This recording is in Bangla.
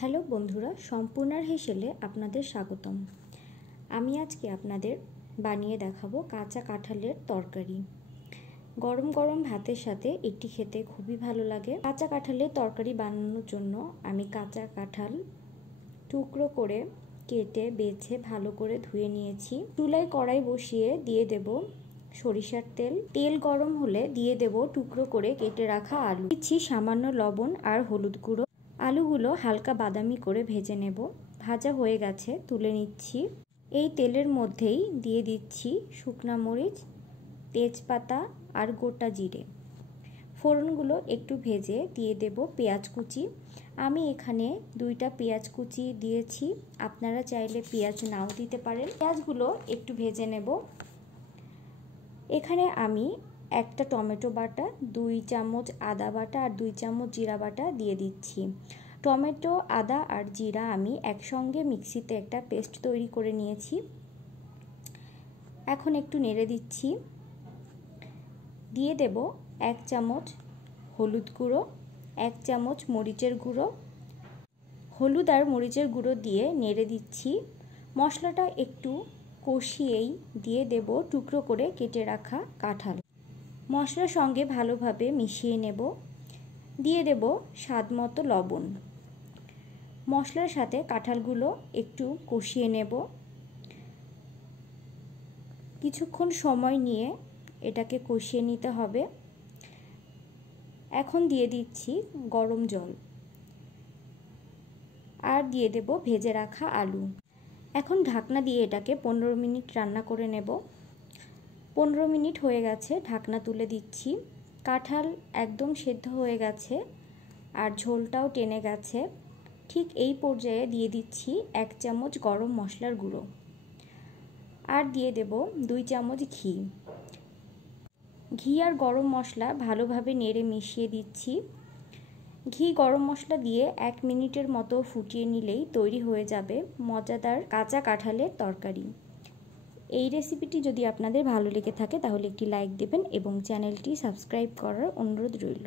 হ্যালো বন্ধুরা, সম্পূর্ণার হেসেলে আপনাদের স্বাগতম। আমি আজকে আপনাদের বানিয়ে দেখাবো কাঁচা কাঁঠালের তরকারি। গরম গরম ভাতের সাথে এটি খেতে খুবই ভালো লাগে। কাঁচা কাঁঠালের তরকারি বানানোর জন্য আমি কাঁচা কাঁঠাল টুকরো করে কেটে বেছে ভালো করে ধুয়ে নিয়েছি। চুলায় কড়াই বসিয়ে দিয়ে দেব সরিষার তেল। তেল গরম হলে দিয়ে দেব টুকরো করে কেটে রাখা আলু, দিচ্ছি সামান্য লবণ আর হলুদ গুঁড়ো। আলুগুলো হালকা বাদামি করে ভেজে নেব। ভাজা হয়ে গেছে, তুলে নিচ্ছি। এই তেলের মধ্যেই দিয়ে দিচ্ছি শুকনো মরিচ, তেজপাতা আর গোটা জিরে। ফোড়নগুলো একটু ভেজে দিয়ে দেব পেঁয়াজ কুচি। আমি এখানে 2টা পেঁয়াজ কুচি দিয়েছি, আপনারা চাইলে পেঁয়াজ নাও দিতে পারেন। পেঁয়াজগুলো একটু ভেজে নেব। এখানে আমি 1টা টমেটো বাটা, 2 চামচ আদা বাটা আর 2 চামচ জিরা বাটা দিয়ে দিচ্ছি। টমেটো, আদা আর জিরা আমি একসঙ্গে মিক্সিতে একটা পেস্ট তৈরি করে নিয়েছি। এখন একটু নেড়ে দিচ্ছি। দিয়ে দেব 1 চামচ হলুদ গুঁড়ো, 1 চামচ মরিচের গুঁড়ো। হলুদ আর মরিচের গুঁড়ো দিয়ে নেড়ে দিচ্ছি। মশলাটা একটু কষিয়েই দিয়ে দেব টুকরো করে কেটে রাখা কাঁঠাল। মশলার সঙ্গে ভালোভাবে মিশিয়ে নেব। দিয়ে দেব স্বাদমতো লবণ। মশলার সাথে কাঁঠালগুলো একটু কষিয়ে নেব। কিছুক্ষণ সময় নিয়ে এটাকে কষিয়ে নিতে হবে। এখন দিয়ে দিচ্ছি গরম জল আর দিয়ে দেব ভেজে রাখা আলু। এখন ঢাকনা দিয়ে এটাকে 15 মিনিট রান্না করে নেব। 15 মিনিট হয়ে গেছে, ঢাকনা তুলে দিচ্ছি। কাঁঠাল একদম সেদ্ধ হয়ে গেছে আর ঝোলটাও টেনে গেছে। ঠিক এই পর্যায়ে দিয়ে দিচ্ছি 1 চামচ গরম মশলার গুঁড়ো আর দিয়ে দেব 2 চামচ ঘি। ঘি আর গরম মশলা ভালোভাবে নেড়ে মিশিয়ে দিচ্ছি। ঘি গরম মশলা দিয়ে 1 মিনিটের মতো ফুটিয়ে নিলেই তৈরি হয়ে যাবে মজাদার কাঁচা কাঁঠালের তরকারি। এই রেসিপিটি যদি আপনাদের ভালো লেগে থাকে তাহলে একটি লাইক দেবেন এবং চ্যানেলটি সাবস্ক্রাইব করার অনুরোধ রইল।